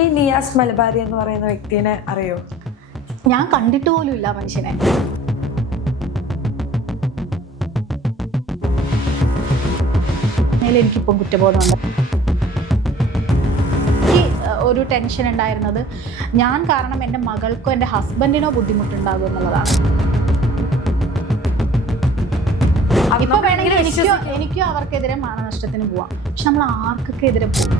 ഈ നിയാസ് മലബാരി എന്ന് പറയുന്ന വ്യക്തിനെ അറിയോ? ഞാൻ കണ്ടിട്ട് പോലും ഇല്ല മനുഷ്യനെ. എനിക്കിപ്പം കുറ്റബോധമുണ്ട്. ഒരു ടെൻഷൻ ഉണ്ടായിരുന്നത് ഞാൻ കാരണം എൻ്റെ മകൾക്കോ എൻ്റെ ഹസ്ബൻഡിനോ ബുദ്ധിമുട്ടുണ്ടാകും എന്നുള്ളതാണ്. ഇപ്പൊ വേണമെങ്കിൽ എനിക്കോ അവർക്കെതിരെ മാനനഷ്ടത്തിന് പോവാം, പക്ഷെ നമ്മൾ ആർക്കൊക്കെ എതിരെ പോകും?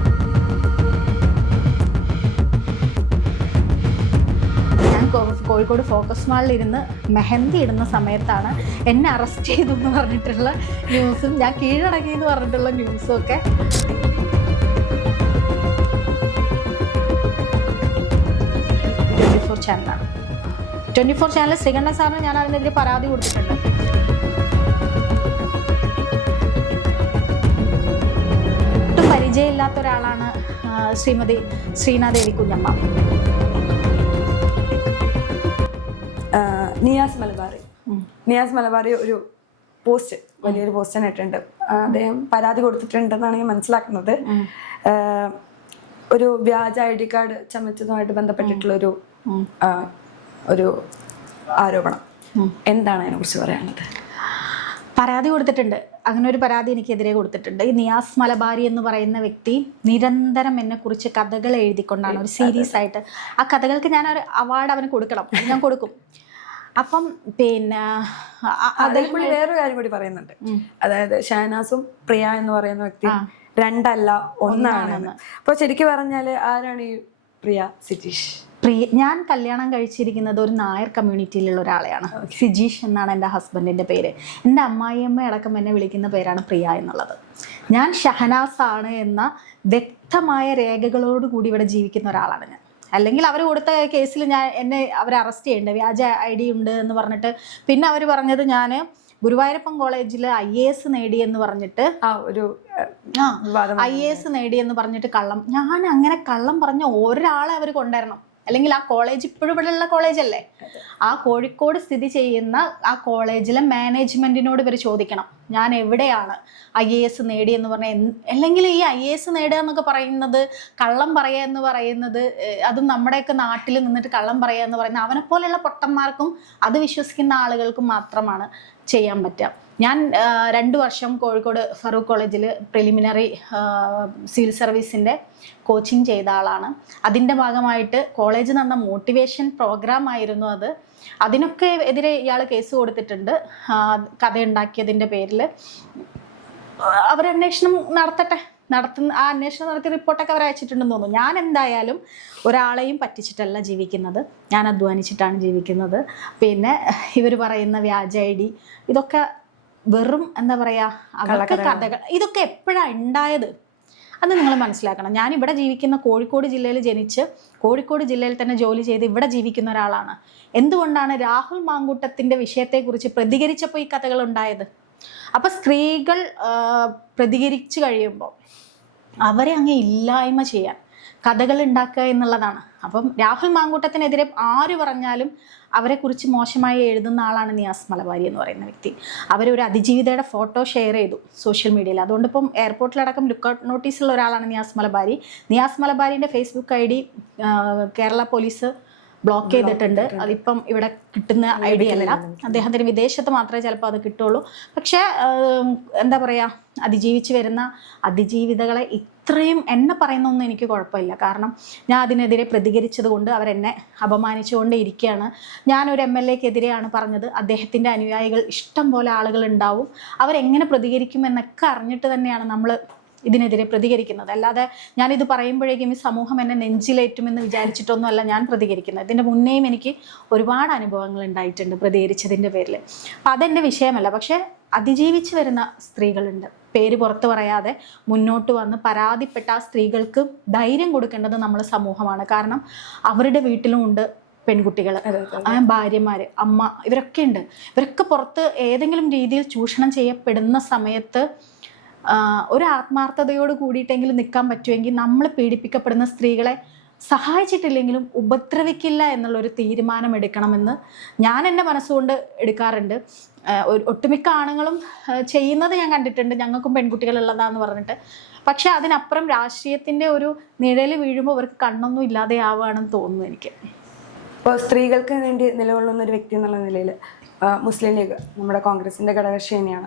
ഞാൻ കോഴിക്കോട് ഫോക്കസ് മാളിൽ ഇരുന്ന് മെഹന്തി ഇടുന്ന സമയത്താണ് എന്നെ അറസ്റ്റ് ചെയ്തു എന്ന് പറഞ്ഞിട്ടുള്ള ന്യൂസും ഞാൻ കീഴടങ്ങി എന്ന് പറഞ്ഞിട്ടുള്ള ന്യൂസും ഒക്കെ. 24 ചാനലാണ്. 24 ചാനൽ ശ്രീകണ്ഠൻ സാറിന് ഞാൻ അതിനെതിരെ പരാതി കൊടുത്തിട്ടുണ്ട്. ഒട്ടും പരിചയമില്ലാത്ത ഒരാളാണ് ശ്രീമതി ശ്രീനാദേവി കുഞ്ഞമ്മ. നിയാസ് മലബാറി ഒരു പോസ്റ്റ്, വലിയൊരു പോസ്റ്റ് തന്നെ ഇട്ടിട്ടുണ്ട്. അദ്ദേഹം പരാതി കൊടുത്തിട്ടുണ്ടെന്നാണ് ഞാൻ മനസ്സിലാക്കുന്നത്. ഒരു വ്യാജ ID കാർഡ് ചമച്ചതുമായിട്ട് ബന്ധപ്പെട്ടിട്ടുള്ള ഒരു ആരോപണം. എന്താണ് അതിനെ കുറിച്ച് പറയാനുള്ളത്? പരാതി കൊടുത്തിട്ടുണ്ട്. അങ്ങനെ ഒരു പരാതി എനിക്കെതിരെ കൊടുത്തിട്ടുണ്ട്. ഈ നിയാസ് മലബാരി എന്ന് പറയുന്ന വ്യക്തി നിരന്തരം എന്നെക്കുറിച്ച് കഥകൾ എഴുതിക്കൊണ്ടാണ് ഒരു സീരീസ് ആയിട്ട്. ആ കഥകൾക്ക് ഞാനൊരു അവാർഡ് അവന് കൊടുക്കണം, ഞാൻ കൊടുക്കും. അപ്പം പിന്നെ അതേപോലെ വേറൊരു കാര്യം കൂടി പറയുന്നുണ്ട്. അതായത് ഷഹനാസും പ്രിയ എന്ന് പറയുന്ന വ്യക്തി രണ്ടല്ല ഒന്നാണെന്ന്. അപ്പൊ ശരിക്കും പറഞ്ഞാല് ആരാണ് ഈ പ്രിയ സിജീഷ്? ഞാൻ കല്യാണം കഴിച്ചിരിക്കുന്നത് ഒരു നായർ കമ്മ്യൂണിറ്റിയിലുള്ള ഒരാളെയാണ്. സിജീഷ് എന്നാണ് എൻ്റെ ഹസ്ബൻഡിൻ്റെ പേര്. എൻ്റെ അമ്മായിയമ്മ അടക്കം എന്നെ വിളിക്കുന്ന പേരാണ് പ്രിയ എന്നുള്ളത്. ഞാൻ ഷഹനാസ് ആണ് എന്ന വ്യക്തമായ രേഖകളോടുകൂടി ഇവിടെ ജീവിക്കുന്ന ഒരാളാണ് ഞാൻ. അല്ലെങ്കിൽ അവർ കൊടുത്ത കേസിൽ എന്നെ അവർ അറസ്റ്റ് ചെയ്യേണ്ടത് വ്യാജ ID ഉണ്ട് എന്ന് പറഞ്ഞിട്ട്. പിന്നെ അവർ പറഞ്ഞത് ഞാൻ ഗുരുവായൂരപ്പൻ കോളേജിൽ IAS നേടിയെന്ന് പറഞ്ഞിട്ട് IAS നേടിയെന്ന് പറഞ്ഞിട്ട് കള്ളം. ഞാൻ അങ്ങനെ കള്ളം പറഞ്ഞ ഒരാളെ അവർ കൊണ്ടുവരണം. അല്ലെങ്കിൽ ആ കോളേജ് ഇപ്പോഴും ഇവിടെ ഉള്ള കോളേജല്ലേ, ആ കോഴിക്കോട് സ്ഥിതി ചെയ്യുന്ന ആ കോളേജിലെ മാനേജ്മെന്റിനോട് ഇവർ ചോദിക്കണം ഞാൻ എവിടെയാണ് IAS നേടിയെന്ന് പറഞ്ഞാൽ. അല്ലെങ്കിൽ ഈ IAS നേടുക എന്നൊക്കെ പറയുന്നത്, കള്ളം പറയുക എന്ന് പറയുന്നത്, അതും നമ്മുടെയൊക്കെ നാട്ടിൽ നിന്നിട്ട് കള്ളം പറയുക എന്ന് പറയുന്നത് അവനെപ്പോലെയുള്ള പൊട്ടന്മാർക്കും അത് വിശ്വസിക്കുന്ന ആളുകൾക്കും മാത്രമാണ് ചെയ്യാൻ പറ്റുക. ഞാൻ 2 വർഷം കോഴിക്കോട് ഫറൂഖ് കോളേജിൽ പ്രിലിമിനറി സിവിൽ സർവീസിൻ്റെ കോച്ചിങ് ചെയ്ത ആളാണ്. അതിൻ്റെ ഭാഗമായിട്ട് കോളേജ് നടന്ന മോട്ടിവേഷൻ പ്രോഗ്രാം ആയിരുന്നു അത്. അതിനൊക്കെ എതിരെ ഇയാൾ കേസ് കൊടുത്തിട്ടുണ്ട്. കഥയുണ്ടാക്കിയതിൻ്റെ പേരിൽ അവർ അന്വേഷണം നടത്തട്ടെ. ആ അന്വേഷണം നടത്തിയ റിപ്പോർട്ടൊക്കെ അവർ അയച്ചിട്ടുണ്ടെന്ന് തോന്നുന്നു. ഞാൻ എന്തായാലും ഒരാളെയും പറ്റിച്ചിട്ടല്ല ജീവിക്കുന്നത്, ഞാൻ അധ്വാനിച്ചിട്ടാണ് ജീവിക്കുന്നത്. പിന്നെ ഇവർ പറയുന്ന വ്യാജ ID ഇതൊക്കെ വെറും എന്താ പറയുക, അവർക്ക് കഥകൾ. ഇതൊക്കെ എപ്പോഴാണ് ഉണ്ടായത് അത് നിങ്ങൾ മനസ്സിലാക്കണം. ഞാനിവിടെ ജീവിക്കുന്ന കോഴിക്കോട് ജില്ലയിൽ ജനിച്ച് കോഴിക്കോട് ജില്ലയിൽ തന്നെ ജോലി ചെയ്ത് ഇവിടെ ജീവിക്കുന്ന ഒരാളാണ്. എന്തുകൊണ്ടാണ് രാഹുൽ മാങ്കൂട്ടത്തിൻ്റെ വിഷയത്തെക്കുറിച്ച് പ്രതികരിച്ചപ്പോൾ ഈ കഥകൾ ഉണ്ടായത്? അപ്പം സ്ത്രീകൾ പ്രതികരിച്ചു കഴിയുമ്പോൾ അവരെ അങ്ങ് ഇല്ലായ്മ ചെയ്യാൻ കഥകൾ ഉണ്ടാക്കുക എന്നുള്ളതാണ്. അപ്പം രാഹുൽ മാങ്കൂട്ടത്തിനെതിരെ ആര് പറഞ്ഞാലും അവരെക്കുറിച്ച് മോശമായി എഴുതുന്ന ആളാണ് നിയാസ് മലബാരി എന്ന് പറയുന്ന വ്യക്തി. അവരൊരു അതിജീവിതയുടെ ഫോട്ടോ ഷെയർ ചെയ്തു സോഷ്യൽ മീഡിയയിൽ. അതുകൊണ്ട് ഇപ്പം എയർപോർട്ടിലടക്കം ലുക്കൗട്ട് നോട്ടീസുള്ള ഒരാളാണ് നിയാസ് മലബാരി. നിയാസ് മലബാരിൻ്റെ Facebook ID Kerala police block ചെയ്തിട്ടുണ്ട്. അതിപ്പം ഇവിടെ കിട്ടുന്ന ID അല്ല. അദ്ദേഹത്തിന് വിദേശത്ത് മാത്രമേ ചിലപ്പോൾ അത് കിട്ടുള്ളൂ. പക്ഷേ എന്താ പറയുക, അതിജീവിച്ച് വരുന്ന അതിജീവിതകളെ ഇത്രയും എന്നെ പറയുന്നൊന്നും എനിക്ക് കുഴപ്പമില്ല. കാരണം ഞാൻ അതിനെതിരെ പ്രതികരിച്ചത് കൊണ്ട് അവരെന്നെ അപമാനിച്ചുകൊണ്ടേ ഇരിക്കുകയാണ്. ഞാനൊരു MLA-ക്കെതിരെയാണ് പറഞ്ഞത്. അദ്ദേഹത്തിൻ്റെ അനുയായികൾ ഇഷ്ടം പോലെ ആളുകൾ ഉണ്ടാവും. അവരെങ്ങനെ പ്രതികരിക്കുമെന്നൊക്കെ അറിഞ്ഞിട്ട് തന്നെയാണ് നമ്മൾ ഇതിനെതിരെ പ്രതികരിക്കുന്നത്. അല്ലാതെ ഞാനിത് പറയുമ്പോഴേക്കും ഈ സമൂഹം എന്നെ നെഞ്ചിലേറ്റുമെന്ന് വിചാരിച്ചിട്ടൊന്നുമല്ല ഞാൻ പ്രതികരിക്കുന്നത്. ഇതിൻ്റെ മുന്നേയും എനിക്ക് ഒരുപാട് അനുഭവങ്ങൾ ഉണ്ടായിട്ടുണ്ട് പ്രതികരിച്ചതിൻ്റെ പേരിൽ. അപ്പം അതെൻ്റെ വിഷയമല്ല. പക്ഷേ അതിജീവിച്ച് വരുന്ന സ്ത്രീകളുണ്ട്, പേര് പുറത്ത് പറയാതെ മുന്നോട്ട് വന്ന് പരാതിപ്പെട്ട ആ സ്ത്രീകൾക്ക് ധൈര്യം കൊടുക്കേണ്ടത് നമ്മൾ സമൂഹമാണ്. കാരണം അവരുടെ വീട്ടിലും ഉണ്ട് പെൺകുട്ടികൾ, ഭാര്യമാർ, അമ്മ, ഇവരൊക്കെ ഉണ്ട്. ഇവരൊക്കെ പുറത്ത് ഏതെങ്കിലും രീതിയിൽ ചൂഷണം ചെയ്യപ്പെടുന്ന സമയത്ത് ഒരു ആത്മാർത്ഥതയോട് കൂടിയിട്ടെങ്കിലും നിൽക്കാൻ പറ്റുമെങ്കിൽ നമ്മൾ പീഡിപ്പിക്കപ്പെടുന്ന സ്ത്രീകളെ സഹായിച്ചിട്ടില്ലെങ്കിലും ഉപദ്രവിക്കില്ല എന്നുള്ളൊരു തീരുമാനം എടുക്കണമെന്ന് ഞാൻ എൻ്റെ മനസ്സുകൊണ്ട് എടുക്കാറുണ്ട്. ഒട്ടുമിക്ക ആണുങ്ങളും ചെയ്യുന്നത് ഞാൻ കണ്ടിട്ടുണ്ട്, ഞങ്ങൾക്കും പെൺകുട്ടികളുള്ളതാന്ന് പറഞ്ഞിട്ട്. പക്ഷെ അതിനപ്പുറം രാഷ്ട്രീയത്തിന്റെ ഒരു നിഴല് വീഴുമ്പോൾ അവർക്ക് കണ്ണൊന്നും ഇല്ലാതെ ആവുകയാണെന്ന് തോന്നുന്നു എനിക്ക്. ഇപ്പോൾ സ്ത്രീകൾക്ക് വേണ്ടി നിലകൊള്ളുന്ന ഒരു വ്യക്തി എന്നുള്ള നിലയിൽ മുസ്ലിം ലീഗ് നമ്മുടെ കോൺഗ്രസിന്റെ ഘടകകക്ഷി തന്നെയാണ്.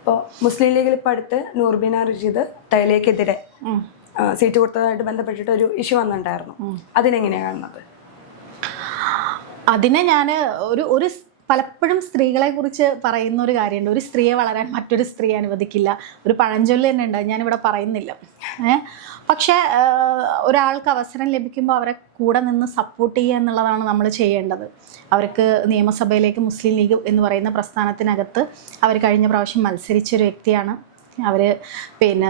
ഇപ്പോൾ മുസ്ലിം ലീഗിൽ ഇപ്പോൾ അടുത്ത് നൂർബിന റിഷീദ് തൈലയ്ക്കെതിരെ സീറ്റ് കൊടുത്തതുമായിട്ട് ബന്ധപ്പെട്ടിട്ട് ഒരു ഇഷ്യൂ വന്നിട്ടുണ്ടായിരുന്നു. അതിനെങ്ങനെയാണ് കാണുന്നത്? അതിനെ ഞാൻ ഒരു പലപ്പോഴും സ്ത്രീകളെ കുറിച്ച് പറയുന്ന ഒരു കാര്യമുണ്ട്, ഒരു സ്ത്രീയെ വളരാൻ മറ്റൊരു സ്ത്രീ അനുവദിക്കില്ല. ഒരു പഴഞ്ചൊല്ല് തന്നെ ഉണ്ട്, ഞാനിവിടെ പറയുന്നില്ല. പക്ഷേ ഒരാൾക്ക് അവസരം ലഭിക്കുമ്പോൾ അവരെ കൂടെ നിന്ന് സപ്പോർട്ട് ചെയ്യുക എന്നുള്ളതാണ് നമ്മൾ ചെയ്യേണ്ടത്. അവർക്ക് നിയമസഭയിലേക്ക് മുസ്ലിം ലീഗ് എന്ന് പറയുന്ന പ്രസ്ഥാനത്തിനകത്ത് അവർ കഴിഞ്ഞ പ്രാവശ്യം മത്സരിച്ചൊരു വ്യക്തിയാണ്. അവർ പിന്നെ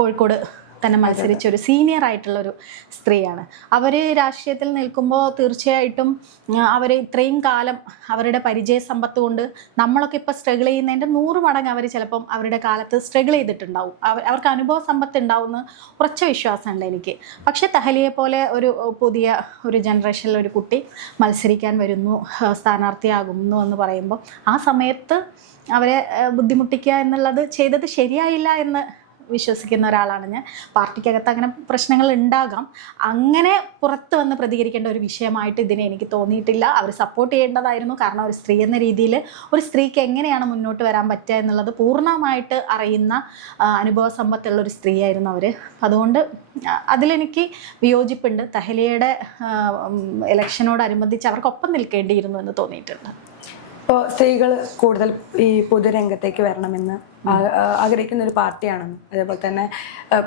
കോഴിക്കോട് തന്നെ മത്സരിച്ച ഒരു സീനിയർ ആയിട്ടുള്ളൊരു സ്ത്രീയാണ്. അവർ രാഷ്ട്രീയത്തിൽ നിൽക്കുമ്പോൾ തീർച്ചയായിട്ടും അവർ ഇത്രയും കാലം അവരുടെ പരിചയ സമ്പത്ത് കൊണ്ട് നമ്മളൊക്കെ ഇപ്പോൾ സ്ട്രഗിൾ ചെയ്യുന്നതിൻ്റെ 100 മടങ്ങ് അവർ ചിലപ്പം അവരുടെ കാലത്ത് സ്ട്രഗിൾ ചെയ്തിട്ടുണ്ടാവും. അവർക്ക് അനുഭവ സമ്പത്ത് ഉണ്ടാവുമെന്ന് ഉറച്ച വിശ്വാസമുണ്ട് എനിക്ക്. പക്ഷേ തഹലിയെ പോലെ പുതിയ ഒരു ജനറേഷനിൽ ഒരു കുട്ടി മത്സരിക്കാൻ വരുന്നു, സ്ഥാനാർത്ഥിയാകുന്നു എന്ന് പറയുമ്പോൾ ആ സമയത്ത് അവരെ ബുദ്ധിമുട്ടിക്കുക എന്നുള്ളത് ചെയ്തത് ശരിയായില്ല എന്ന് വിശ്വസിക്കുന്ന ഒരാളാണ് ഞാൻ. പാർട്ടിക്കകത്ത് അങ്ങനെ പ്രശ്നങ്ങൾ ഉണ്ടാകാം, അങ്ങനെ പുറത്ത് വന്ന് പ്രതികരിക്കേണ്ട ഒരു വിഷയമായിട്ട് ഇതിനെ എനിക്ക് തോന്നിയിട്ടില്ല. അവർ സപ്പോർട്ട് ചെയ്യേണ്ടതായിരുന്നു. കാരണം ഒരു സ്ത്രീ എന്ന രീതിയിൽ ഒരു സ്ത്രീക്ക് എങ്ങനെയാണ് മുന്നോട്ട് വരാൻ പറ്റുക എന്നുള്ളത് പൂർണ്ണമായിട്ട് അറിയുന്ന അനുഭവ സമ്പത്തുള്ള ഒരു സ്ത്രീയായിരുന്നു അവർ. അതുകൊണ്ട് അതിലെനിക്ക് വിയോജിപ്പുണ്ട്. തഹലിയയുടെ ഇലക്ഷനോടനുബന്ധിച്ച് അവർക്കൊപ്പം നിൽക്കേണ്ടിയിരുന്നു എന്ന് തോന്നിയിട്ടുണ്ട്. ഇപ്പോൾ സ്ത്രീകൾ കൂടുതൽ ഈ പൊതുരംഗത്തേക്ക് വരണമെന്ന് ആഗ്രഹിക്കുന്ന ഒരു പാർട്ടിയാണെന്ന്, അതേപോലെ തന്നെ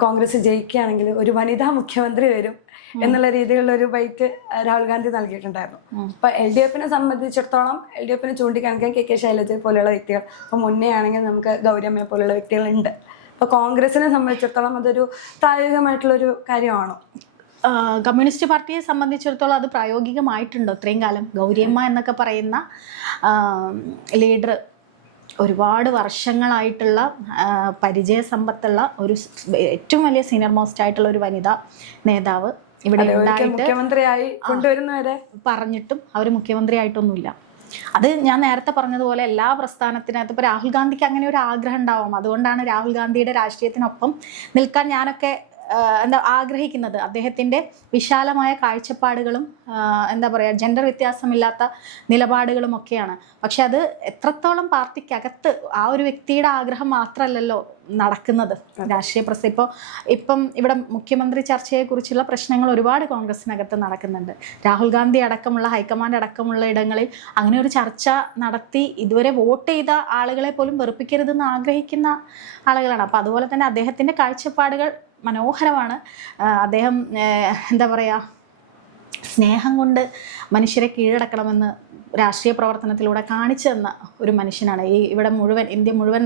കോൺഗ്രസ് ജയിക്കുകയാണെങ്കിൽ ഒരു വനിതാ മുഖ്യമന്ത്രി വരും എന്നുള്ള രീതിയിലുള്ള ഒരു ബൈറ്റ് രാഹുൽ ഗാന്ധി നൽകിയിട്ടുണ്ടായിരുന്നു. അപ്പോൾ LDF സംബന്ധിച്ചിടത്തോളം LDF ചൂണ്ടിക്കാണിക്കാൻ KK ശൈലജയെ പോലെയുള്ള വ്യക്തികൾ, ഇപ്പോൾ മുന്നേ ആണെങ്കിൽ നമുക്ക് ഗൗരിയമ്മയെ പോലെയുള്ള വ്യക്തികളുണ്ട്. അപ്പോൾ കോൺഗ്രസിനെ സംബന്ധിച്ചിടത്തോളം അതൊരു പ്രായോഗികമായിട്ടുള്ളൊരു കാര്യമാണോ? കമ്മ്യൂണിസ്റ്റ് പാർട്ടിയെ സംബന്ധിച്ചിടത്തോളം അത് പ്രായോഗികമായിട്ടുണ്ടോ ഇത്രയും കാലം? ഗൗരിയമ്മ എന്നൊക്കെ പറയുന്ന ലീഡർ ഒരുപാട് വർഷങ്ങളായിട്ടുള്ള പരിചയ സമ്പത്തുള്ള ഒരു ഏറ്റവും വലിയ സീനിയർ മോസ്റ്റ് ആയിട്ടുള്ള ഒരു വനിതാ നേതാവ് ഇവിടെ മുഖ്യമന്ത്രിയായി കൊണ്ടുവരുന്നവരെ പറഞ്ഞിട്ടും അവർ മുഖ്യമന്ത്രിയായിട്ടൊന്നുമില്ല. അത് ഞാൻ നേരത്തെ പറഞ്ഞതുപോലെ എല്ലാ പ്രസ്ഥാനത്തിനകത്ത് ഇപ്പോൾ രാഹുൽ ഗാന്ധിക്ക് അങ്ങനെ ഒരു ആഗ്രഹം ഉണ്ടാവാം. അതുകൊണ്ടാണ് രാഹുൽ ഗാന്ധിയുടെ രാഷ്ട്രീയത്തിനൊപ്പം നിൽക്കാൻ ഞാനൊക്കെ ആഗ്രഹിക്കുന്നത്. അദ്ദേഹത്തിൻ്റെ വിശാലമായ കാഴ്ചപ്പാടുകളും എന്താ പറയുക, ജെൻഡർ വ്യത്യാസമില്ലാത്ത നിലപാടുകളും ഒക്കെയാണ്. പക്ഷെ അത് എത്രത്തോളം പാർട്ടിക്കകത്ത് ആ ഒരു വ്യക്തിയുടെ ആഗ്രഹം മാത്രമല്ലല്ലോ നടക്കുന്നത്. രാഷ്ട്രീയ ഇപ്പം ഇവിടെ മുഖ്യമന്ത്രി ചർച്ചയെക്കുറിച്ചുള്ള പ്രശ്നങ്ങൾ ഒരുപാട് കോൺഗ്രസിനകത്ത് നടക്കുന്നുണ്ട്. രാഹുൽ ഗാന്ധി അടക്കമുള്ള ഹൈക്കമാൻഡ് അടക്കമുള്ള ഇടങ്ങളിൽ അങ്ങനെ ഒരു ചർച്ച നടത്തി ഇതുവരെ വോട്ട് ചെയ്ത ആളുകളെ പോലും വെറുപ്പിക്കരുതെന്ന് ആഗ്രഹിക്കുന്ന ആളുകളാണ്. അപ്പോൾ അതുപോലെ തന്നെ അദ്ദേഹത്തിൻ്റെ കാഴ്ചപ്പാടുകൾ മനോഹരമാണ്. അദ്ദേഹം എന്താ പറയുക, സ്നേഹം കൊണ്ട് മനുഷ്യരെ കീഴടക്കണമെന്ന് രാഷ്ട്രീയ പ്രവർത്തനത്തിലൂടെ കാണിച്ചു തന്ന ഒരു മനുഷ്യനാണ്. ഇവിടെ മുഴുവൻ ഇന്ത്യ മുഴുവൻ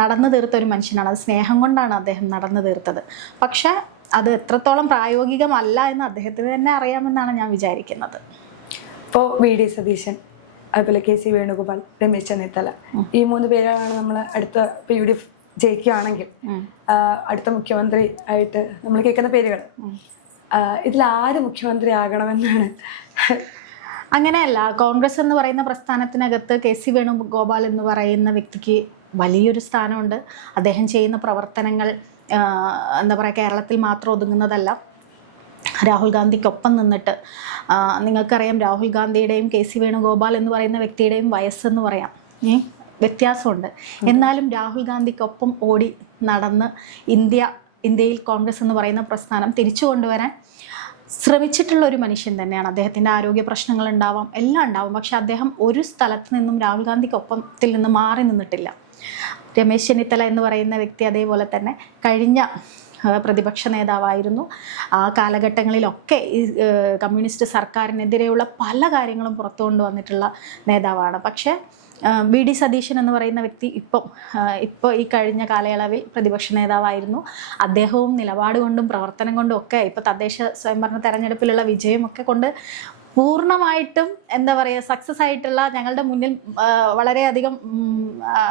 നടന്നു തീർത്ത ഒരു മനുഷ്യനാണ്. അത് സ്നേഹം കൊണ്ടാണ് അദ്ദേഹം നടന്നു തീർത്തത്. പക്ഷെ അത് എത്രത്തോളം പ്രായോഗികമല്ല എന്ന് അദ്ദേഹത്തിന് തന്നെ അറിയാമെന്നാണ് ഞാൻ വിചാരിക്കുന്നത്. ഇപ്പോൾ VD സതീശൻ, അതുപോലെ KC വേണുഗോപാൽ, രമേശ് ചെന്നിത്തല, ഈ 3 പേരാണ് നമ്മൾ അടുത്ത UDF ജയിക്കുകയാണെങ്കിൽ അടുത്ത മുഖ്യമന്ത്രി ആയിട്ട് നമ്മൾ കേൾക്കുന്ന പേരുകൾ. ഇതിൽ ആര് മുഖ്യമന്ത്രി ആകണമെന്നാണ്? അങ്ങനെയല്ല, കോൺഗ്രസ് എന്ന് പറയുന്ന പ്രസ്ഥാനത്തിനകത്ത് KC വേണുഗോപാൽ എന്ന് പറയുന്ന വ്യക്തിക്ക് വലിയൊരു സ്ഥാനമുണ്ട്. അദ്ദേഹം ചെയ്യുന്ന പ്രവർത്തനങ്ങൾ എന്താ പറയുക, കേരളത്തിൽ മാത്രം ഒതുങ്ങുന്നതല്ല. രാഹുൽ ഗാന്ധിക്കൊപ്പം നിന്നിട്ട്, നിങ്ങൾക്കറിയാം രാഹുൽ ഗാന്ധിയുടെയും KC വേണുഗോപാൽ എന്ന് പറയുന്ന വ്യക്തിയുടെയും വയസ്സെന്ന് പറയാം വ്യത്യാസമുണ്ട്. എന്നാലും രാഹുൽ ഗാന്ധിക്കൊപ്പം ഓടി നടന്ന് ഇന്ത്യയിൽ കോൺഗ്രസ് എന്ന് പറയുന്ന പ്രസ്ഥാനം തിരിച്ചു കൊണ്ടുവരാൻ ശ്രമിച്ചിട്ടുള്ള ഒരു മനുഷ്യൻ തന്നെയാണ്. അദ്ദേഹത്തിൻ്റെ ആരോഗ്യ പ്രശ്നങ്ങൾ ഉണ്ടാവാം, എല്ലാം ഉണ്ടാവും. പക്ഷെ അദ്ദേഹം ഒരു സ്ഥലത്ത് നിന്നും രാഹുൽ ഗാന്ധിക്കൊപ്പത്തിൽ നിന്ന് മാറി നിന്നിട്ടില്ല. രമേശ് ചെന്നിത്തല എന്ന് പറയുന്ന വ്യക്തി അതേപോലെ തന്നെ കഴിഞ്ഞ പ്രതിപക്ഷ നേതാവായിരുന്നു. ആ കാലഘട്ടങ്ങളിലൊക്കെ ഈ കമ്മ്യൂണിസ്റ്റ് സർക്കാരിനെതിരെയുള്ള പല കാര്യങ്ങളും പുറത്തു കൊണ്ടുവന്നിട്ടുള്ള നേതാവാണ്. പക്ഷേ VD സതീശൻ എന്ന് പറയുന്ന വ്യക്തി ഇപ്പോൾ ഈ കഴിഞ്ഞ കാലയളവിൽ പ്രതിപക്ഷ നേതാവായിരുന്നു. അദ്ദേഹവും നിലപാട് കൊണ്ടും പ്രവർത്തനം കൊണ്ടും ഒക്കെ ഇപ്പോൾ തദ്ദേശ സ്വയംഭരണ തെരഞ്ഞെടുപ്പിലുള്ള വിജയമൊക്കെ കൊണ്ട് പൂർണ്ണമായിട്ടും എന്താ പറയുക സക്സസ് ആയിട്ടുള്ള, ഞങ്ങളുടെ മുന്നിൽ വളരെയധികം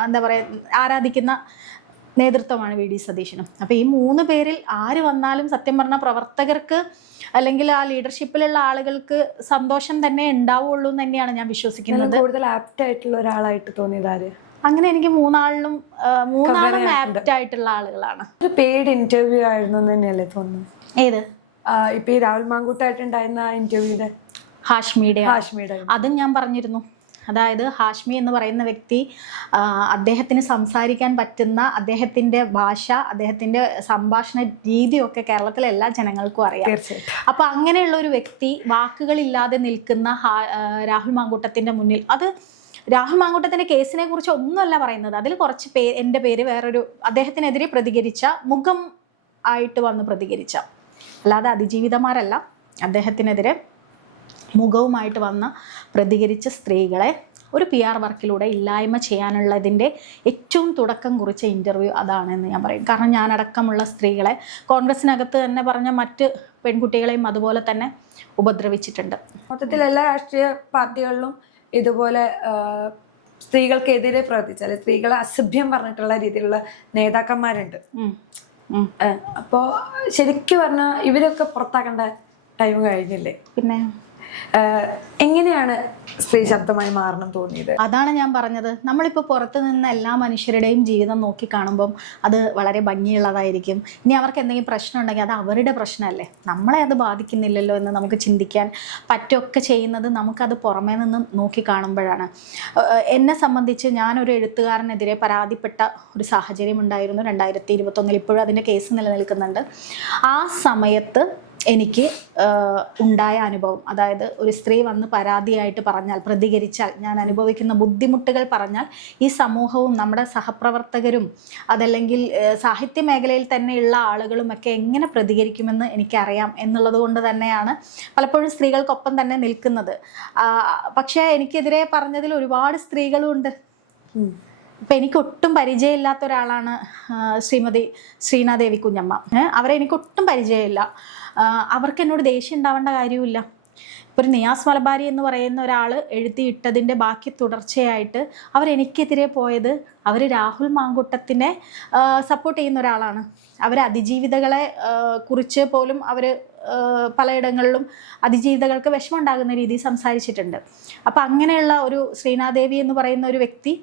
എന്താ പറയുക ആരാധിക്കുന്ന നേതൃത്വമാണ് VD സതീശനും. അപ്പോൾ ഈ 3 പേരിൽ ആര് വന്നാലും സത്യം പറഞ്ഞാൽ പ്രവർത്തകർക്ക് അല്ലെങ്കിൽ ആ ലീഡർഷിപ്പിലുള്ള ആളുകൾക്ക് സന്തോഷം തന്നെ ഉണ്ടാവുള്ളൂ എന്ന് തന്നെയാണ് ഞാൻ വിശ്വസിക്കുന്നത്. കൂടുതൽ ആപ്റ്റ് ആയിട്ടുള്ള ഒരാളായിട്ട് തോന്നിയത് ആര്? അങ്ങനെ എനിക്ക് മൂന്നാളും ആപ്റ്റ് ആയിട്ടുള്ള ആളുകളാണ്. ഒരു പെയ്ഡ് ഇന്റർവ്യൂ ആയിരുന്നു എന്ന് തന്നെയല്ലേ തോന്നുന്നു? ഏത്? ഇപ്പൊ ഈ രാഹുൽ മാങ്കൂട്ടായിട്ടുണ്ടായിരുന്ന ഇന്റർവ്യൂടെ ഹാഷ്മിയുടെ ഹാഷ്മിയുടെ അതും ഞാൻ പറഞ്ഞിരുന്നു. അതായത് ഹാഷ്മി എന്ന് പറയുന്ന വ്യക്തി അദ്ദേഹത്തിന് സംസാരിക്കാൻ പറ്റുന്ന അദ്ദേഹത്തിൻ്റെ ഭാഷ, അദ്ദേഹത്തിൻ്റെ സംഭാഷണ രീതിയൊക്കെ കേരളത്തിലെ എല്ലാ ജനങ്ങൾക്കും അറിയാം. അപ്പം അങ്ങനെയുള്ള ഒരു വ്യക്തി വാക്കുകളില്ലാതെ നിൽക്കുന്ന രാഹുൽ മാങ്കൂട്ടത്തിൻ്റെ മുന്നിൽ, അത് രാഹുൽ മാങ്കൂട്ടത്തിൻ്റെ കേസിനെ കുറിച്ച് ഒന്നുമല്ല പറയുന്നത്, അതിൽ കുറച്ച് എൻ്റെ പേര് വേറൊരു അദ്ദേഹത്തിനെതിരെ പ്രതികരിച്ച മുഖം ആയിട്ട് വന്ന് പ്രതികരിച്ച, അല്ലാതെ അതിജീവിതമാരല്ല, അദ്ദേഹത്തിനെതിരെ മുഖവുമായിട്ട് വന്ന് പ്രതികരിച്ച സ്ത്രീകളെ ഒരു PR വർക്കിലൂടെ ഇല്ലായ്മ ചെയ്യാനുള്ളതിൻ്റെ ഏറ്റവും തുടക്കം കുറിച്ച ഇൻ്റർവ്യൂ അതാണെന്ന് ഞാൻ പറയും. കാരണം ഞാനടക്കമുള്ള സ്ത്രീകളെ കോൺഗ്രസിനകത്ത് തന്നെ പറഞ്ഞ മറ്റ് പെൺകുട്ടികളെയും അതുപോലെ തന്നെ ഉപദ്രവിച്ചിട്ടുണ്ട്. മൊത്തത്തിൽ എല്ലാ രാഷ്ട്രീയ പാർട്ടികളിലും ഇതുപോലെ സ്ത്രീകൾക്കെതിരെ പ്രവർത്തിച്ചാൽ സ്ത്രീകളെ അസഭ്യം പറഞ്ഞിട്ടുള്ള രീതിയിലുള്ള നേതാക്കന്മാരുണ്ട്. അപ്പോൾ ശരിക്കും പറഞ്ഞാൽ ഇവരൊക്കെ പുറത്താക്കേണ്ട ടൈം കഴിഞ്ഞില്ലേ? പിന്നെ എങ്ങനെയാണ് സ്ത്രീ ശബ്ദമായി മാറണം തോന്നിയത്? അതാണ് ഞാൻ പറഞ്ഞത്. നമ്മളിപ്പോൾ പുറത്തു നിന്ന് എല്ലാ മനുഷ്യരുടെയും ജീവിതം നോക്കി കാണുമ്പം അത് വളരെ ഭംഗിയുള്ളതായിരിക്കും. ഇനി അവർക്ക് എന്തെങ്കിലും പ്രശ്നം ഉണ്ടെങ്കിൽ അത് അവരുടെ പ്രശ്നമല്ലേ, നമ്മളെ അത് ബാധിക്കുന്നില്ലല്ലോ എന്ന് നമുക്ക് ചിന്തിക്കാൻ പറ്റുകയൊക്കെ ചെയ്യുന്നത് നമുക്കത് പുറമേ നിന്ന് നോക്കി കാണുമ്പോഴാണ്. എന്നെ സംബന്ധിച്ച് ഞാനൊരു എഴുത്തുകാരനെതിരെ പരാതിപ്പെട്ട ഒരു സാഹചര്യം ഉണ്ടായിരുന്നു 2021. ഇപ്പോഴും അതിൻ്റെ കേസ് നിലനിൽക്കുന്നുണ്ട്. ആ സമയത്ത് എനിക്ക് ഉണ്ടായ അനുഭവം, അതായത് ഒരു സ്ത്രീ വന്ന് പരാതിയായിട്ട് പറഞ്ഞാൽ, പ്രതികരിച്ചാൽ, ഞാൻ അനുഭവിക്കുന്ന ബുദ്ധിമുട്ടുകൾ പറഞ്ഞാൽ ഈ സമൂഹവും നമ്മുടെ സഹപ്രവർത്തകരും അതല്ലെങ്കിൽ സാഹിത്യ മേഖലയിൽ തന്നെയുള്ള ആളുകളുമൊക്കെ എങ്ങനെ പ്രതികരിക്കുമെന്ന് എനിക്കറിയാം എന്നുള്ളത് കൊണ്ട് തന്നെയാണ് പലപ്പോഴും സ്ത്രീകൾക്കൊപ്പം തന്നെ നിൽക്കുന്നത്. പക്ഷേ എനിക്കെതിരെ പറഞ്ഞതിൽ ഒരുപാട് സ്ത്രീകളും ഉണ്ട്. ഇപ്പം എനിക്കൊട്ടും പരിചയമില്ലാത്ത ഒരാളാണ് ശ്രീമതി ശ്രീനാദേവി കുഞ്ഞമ്മ. അവരെ എനിക്കൊട്ടും പരിചയമില്ല. അവർക്ക് എന്നോട് ദേഷ്യം ഉണ്ടാവേണ്ട കാര്യമില്ല. ഇപ്പോൾ ഒരു നിയാസ് മലബാരി എന്ന് പറയുന്ന ഒരാൾ എഴുതിയിട്ടതിൻ്റെ ബാക്കി തുടർച്ചയായിട്ട് അവരെനിക്കെതിരെ പോയത്, അവർ രാഹുൽ മാങ്കൂട്ടത്തിനെ സപ്പോർട്ട് ചെയ്യുന്ന ഒരാളാണ്. അവർ അതിജീവിതകളെ കുറിച്ച് പോലും അവർ പലയിടങ്ങളിലും അതിജീവിതകൾക്ക് വിഷമമുണ്ടാകുന്ന രീതിയിൽ സംസാരിച്ചിട്ടുണ്ട്. അപ്പോൾ അങ്ങനെയുള്ള ഒരു ശ്രീനാദേവി എന്ന് പറയുന്ന ഒരു വ്യക്തി,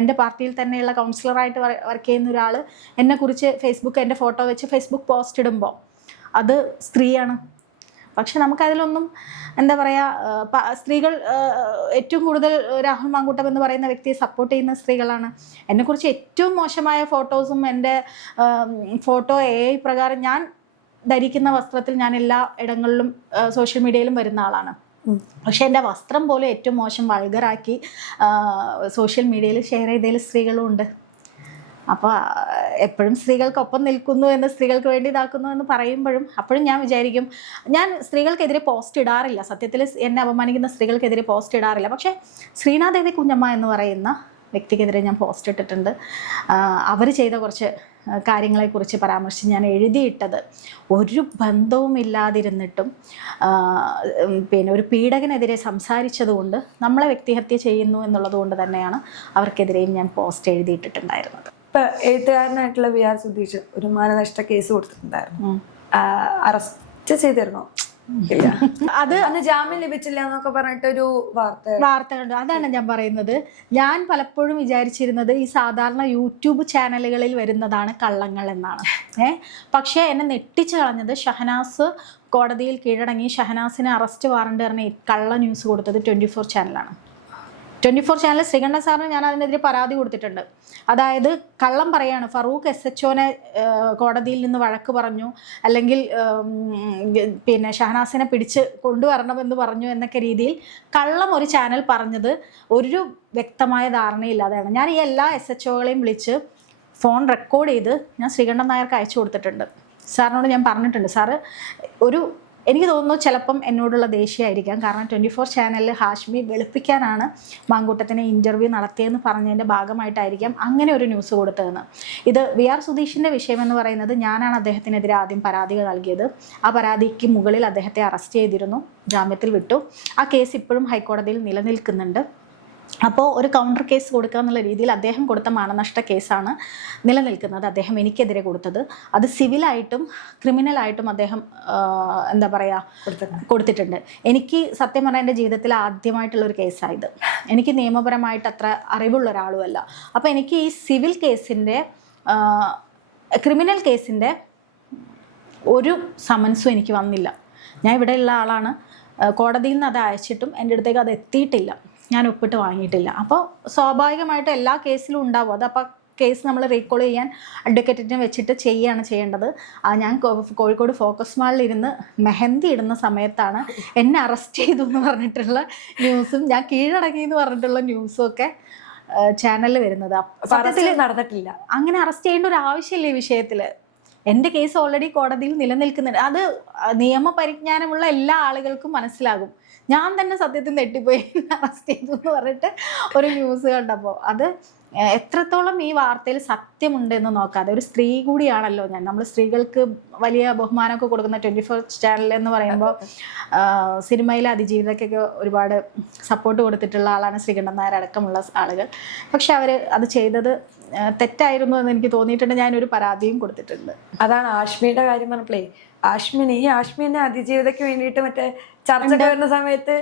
എൻ്റെ പാർട്ടിയിൽ തന്നെയുള്ള കൗൺസിലറായിട്ട് വർക്ക് ചെയ്യുന്ന ഒരാൾ എന്നെക്കുറിച്ച് എൻ്റെ ഫോട്ടോ വെച്ച് ഫേസ്ബുക്ക് പോസ്റ്റ് ഇടുമ്പോൾ അത് സ്ത്രീയാണ്. പക്ഷെ നമുക്കതിലൊന്നും എന്താ പറയുക, സ്ത്രീകൾ ഏറ്റവും കൂടുതൽ രാഹുൽ മാങ്കൂട്ടം എന്ന് പറയുന്ന വ്യക്തിയെ സപ്പോർട്ട് ചെയ്യുന്ന സ്ത്രീകളാണ്. എന്നെക്കുറിച്ച് ഏറ്റവും മോശമായ ഫോട്ടോസും എൻ്റെ ഫോട്ടോ പ്രകാരം ഞാൻ ധരിക്കുന്ന വസ്ത്രത്തിൽ ഞാൻ എല്ലാ ഇടങ്ങളിലും സോഷ്യൽ മീഡിയയിലും വരുന്ന ആളാണ്. പക്ഷെ എൻ്റെ വസ്ത്രം പോലും ഏറ്റവും മോശം വൾഗറാക്കി സോഷ്യൽ മീഡിയയിൽ ഷെയർ ചെയ്തതിൽ സ്ത്രീകളും ഉണ്ട്. അപ്പോൾ എപ്പോഴും സ്ത്രീകൾക്കൊപ്പം നിൽക്കുന്നു എന്ന്, സ്ത്രീകൾക്ക് വേണ്ടി ഇതാക്കുന്നു എന്ന് പറയുമ്പോഴും അപ്പോഴും ഞാൻ വിചാരിക്കും, ഞാൻ സ്ത്രീകൾക്കെതിരെ പോസ്റ്റ് ഇടാറില്ല. സത്യത്തിൽ എന്നെ അപമാനിക്കുന്ന സ്ത്രീകൾക്കെതിരെ പോസ്റ്റ് ഇടാറില്ല. പക്ഷേ ശ്രീനാദേവി കുഞ്ഞമ്മ എന്ന് പറയുന്ന വ്യക്തിക്കെതിരെ ഞാൻ പോസ്റ്റ് ഇട്ടിട്ടുണ്ട്. അവർ ചെയ്ത കുറച്ച് കാര്യങ്ങളെക്കുറിച്ച് പരാമർശിച്ച് ഞാൻ എഴുതിയിട്ടത് ഒരു ബന്ധവും ഇല്ലാതിരുന്നിട്ടും പിന്നെ ഒരു പീഡകനെതിരെ സംസാരിച്ചതുകൊണ്ട് നമ്മളെ വ്യക്തിഹത്യ ചെയ്യുന്നു എന്നുള്ളത് കൊണ്ട് തന്നെയാണ് അവർക്കെതിരെയും ഞാൻ പോസ്റ്റ് എഴുതിയിട്ടിട്ടുണ്ടായിരുന്നത്. ഇപ്പം എഴുത്തുകാരനായിട്ടുള്ള VR സുധീഷ് ഒരു മാനനഷ്ട കേസ് കൊടുത്തിട്ടുണ്ടായിരുന്നു. അറസ്റ്റ് ചെയ്തിരുന്നോ? ഇല്ല. അത് അന്ന് ജാമ്യം ലഭിച്ചില്ല എന്നൊക്കെ പറഞ്ഞിട്ടൊരു വാർത്ത കണ്ടു. അതാണ് ഞാൻ പറയുന്നത്. ഞാൻ പലപ്പോഴും വിചാരിച്ചിരുന്നത് ഈ സാധാരണ യൂട്യൂബ് ചാനലുകളിൽ വരുന്നതാണ് കള്ളങ്ങൾ എന്നാണ്. പക്ഷേ എന്നെ നെട്ടിച്ചു കളഞ്ഞത് ഷഹനാസ് കോടതിയിൽ കീഴടങ്ങി ഷഹനാസിന് അറസ്റ്റ് വാറണ്ട് പറഞ്ഞ് കള്ള ന്യൂസ് കൊടുത്തത് 24 ചാനലാണ്. 24 ചാനൽ ശ്രീകണ്ഠൻ സാറിന് ഞാൻ അതിനെതിരെ പരാതി കൊടുത്തിട്ടുണ്ട്. അതായത് കള്ളം പറയാണ്, ഫറൂഖ് SHOനെ കോടതിയിൽ നിന്ന് വഴക്ക് പറഞ്ഞു, അല്ലെങ്കിൽ പിന്നെ ഷഹനാസിനെ പിടിച്ച് കൊണ്ടുവരണമെന്ന് പറഞ്ഞു എന്നൊക്കെ രീതിയിൽ കള്ളം ഒരു ചാനൽ പറഞ്ഞത് ഒരു വ്യക്തമായ ധാരണയില്ലാതെയാണ്. ഞാൻ ഈ എല്ലാ SHOകളെയും വിളിച്ച് ഫോൺ റെക്കോർഡ് ചെയ്ത് ഞാൻ ശ്രീകണ്ഠൻ നായർക്ക് അയച്ചു കൊടുത്തിട്ടുണ്ട്. സാറിനോട് ഞാൻ പറഞ്ഞിട്ടുണ്ട്, സാറ് എനിക്ക് തോന്നുന്നു ചിലപ്പം എന്നോടുള്ള ദേഷ്യമായിരിക്കാം. കാരണം 24 ചാനലിൽ ഹാഷ്മി വെളുപ്പിക്കാനാണ് മാങ്കൂട്ടത്തിനെ ഇൻ്റർവ്യൂ നടത്തിയതെന്ന് പറഞ്ഞതിൻ്റെ ഭാഗമായിട്ടായിരിക്കാം അങ്ങനെ ഒരു ന്യൂസ് കൊടുത്തതെന്ന്. ഇത് VR സുധീഷിൻ്റെ വിഷയമെന്ന് പറയുന്നത്, ഞാനാണ് അദ്ദേഹത്തിനെതിരെ ആദ്യം പരാതി നൽകിയത്. ആ പരാതിക്ക് മുകളിൽ അദ്ദേഹത്തെ അറസ്റ്റ് ചെയ്തിരുന്നു, ജാമ്യത്തിൽ വിട്ടു. ആ കേസ് ഇപ്പോഴും ഹൈക്കോടതിയിൽ നിലനിൽക്കുന്നുണ്ട്. അപ്പോൾ ഒരു കൗണ്ടർ കേസ് കൊടുക്കുക എന്നുള്ള രീതിയിൽ അദ്ദേഹം കൊടുത്ത മാനനഷ്ട കേസാണ് നിലനിൽക്കുന്നത്. അദ്ദേഹം എനിക്കെതിരെ കൊടുത്തത് അത് സിവിലായിട്ടും ക്രിമിനലായിട്ടും അദ്ദേഹം എന്താ പറയുക കൊടുത്തിട്ടുണ്ട്. എനിക്ക് സത്യം പറഞ്ഞാൽ എൻ്റെ ജീവിതത്തിൽ ആദ്യമായിട്ടുള്ളൊരു കേസായത്. എനിക്ക് നിയമപരമായിട്ട് അത്ര അറിവുള്ള ഒരാളുമല്ല. അപ്പോൾ എനിക്ക് ഈ സിവിൽ കേസിൻ്റെ ക്രിമിനൽ കേസിൻ്റെ ഒരു സമൻസും എനിക്ക് വന്നില്ല. ഞാൻ ഇവിടെയുള്ള ആളാണ്. കോടതിയിൽ നിന്ന് അത് അയച്ചിട്ടും എൻ്റെ അടുത്തേക്ക് അത് എത്തിയിട്ടില്ല, ഞാൻ ഒപ്പിട്ട് വാങ്ങിയിട്ടില്ല. അപ്പോൾ സ്വാഭാവികമായിട്ടും എല്ലാ കേസിലും ഉണ്ടാവും അത്. അപ്പോൾ കേസ് നമ്മൾ റീകോൾ ചെയ്യാൻ അഡ്വക്കേറ്റിനെ വെച്ചിട്ട് ചെയ്യേണ്ടത്. ഞാൻ കോഴിക്കോട് ഫോക്കസ് മാളിലിരുന്ന് മെഹന്തി ഇടുന്ന സമയത്താണ് എന്നെ അറസ്റ്റ് ചെയ്തു എന്ന് പറഞ്ഞിട്ടുള്ള ന്യൂസും ഞാൻ കീഴടങ്ങി എന്ന് പറഞ്ഞിട്ടുള്ള ന്യൂസും ഒക്കെ ചാനലിൽ വരുന്നത്. സത്യത്തിൽ നടന്നിട്ടില്ല. അങ്ങനെ അറസ്റ്റ് ചെയ്യേണ്ട ഒരു ആവശ്യമില്ല ഈ വിഷയത്തിൽ. എൻ്റെ കേസ് ഓൾറെഡി കോടതിയിൽ നിലനിൽക്കുന്നുണ്ട്. അത് നിയമപരിജ്ഞാനമുള്ള എല്ലാ ആളുകൾക്കും മനസ്സിലാകും. ഞാൻ തന്നെ സത്യത്തിൽ നെട്ടിപ്പോയി അറസ്റ്റ് ചെയ്തു എന്ന് പറഞ്ഞിട്ട് ഒരു ന്യൂസ് കണ്ടപ്പോൾ അത് എത്രത്തോളം ഈ വാർത്തയിൽ സത്യമുണ്ടെന്ന് നോക്കാതെ, ഒരു സ്ത്രീ കൂടിയാണല്ലോ ഞാൻ. നമ്മൾ സ്ത്രീകൾക്ക് വലിയ ബഹുമാനമൊക്കെ കൊടുക്കുന്ന 24 ചാനൽ എന്ന് പറയുമ്പോൾ സിനിമയിലെ അതിജീവിതക്കൊക്കെ ഒരുപാട് സപ്പോർട്ട് കൊടുത്തിട്ടുള്ള ആളാണ് ശ്രീകണ്ഠൻ നായർ അടക്കമുള്ള ആളുകൾ. പക്ഷെ അവർ അത് ചെയ്തത് തെറ്റായിരുന്നു എന്ന് എനിക്ക് തോന്നിയിട്ടുണ്ട്. ഞാനൊരു പരാതിയും കൊടുത്തിട്ടുണ്ട്. അതാണ് ആഷ്മിയുടെ കാര്യം പറഞ്ഞപ്പോഴേ, ആഷ്മിനെ അതിജീവിതയ്ക്ക് വേണ്ടിയിട്ട് മറ്റേ ചർച്ചയ്ക്ക് വരുന്ന സമയത്ത്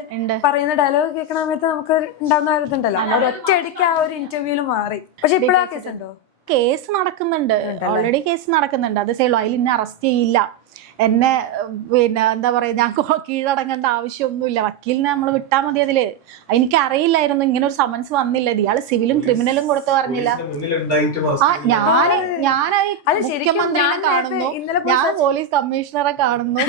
പറയുന്ന ഡയലോഗ് കേൾക്കുന്ന സമയത്ത് നമുക്ക് ഉണ്ടാകുന്ന ഇതുണ്ടല്ലോ, ഒറ്റയടിക്ക് ആ ഒരു ഇന്റർവ്യൂല് മാറി. പക്ഷെ ഇപ്പോഴും ആ കേസ് ഉണ്ടോ? കേസ് നടക്കുന്നുണ്ട്, ഓൾറെഡി കേസ് നടക്കുന്നുണ്ട്. അത് സേളോ, അതിൽ ഇന്നെ അറസ്റ്റ് ചെയ്യില്ല, എന്നെ പിന്നെ എന്താ പറയുക, ഞാൻ കീഴടങ്ങേണ്ട ആവശ്യമൊന്നുമില്ല, വക്കീലിനെ നമ്മൾ വിട്ടാൽ മതി. അതില് എനിക്ക് അറിയില്ലായിരുന്നു ഇങ്ങനെ ഒരു സമൻസ് വന്നില്ല. ഇയാൾ സിവിലും ക്രിമിനലും കൊടുത്ത് പറഞ്ഞില്ല. ഞാൻ മുഖ്യമന്ത്രിനെ കാണുന്നു, ഞാൻ പോലീസ് കമ്മീഷണറെ കാണുന്നു,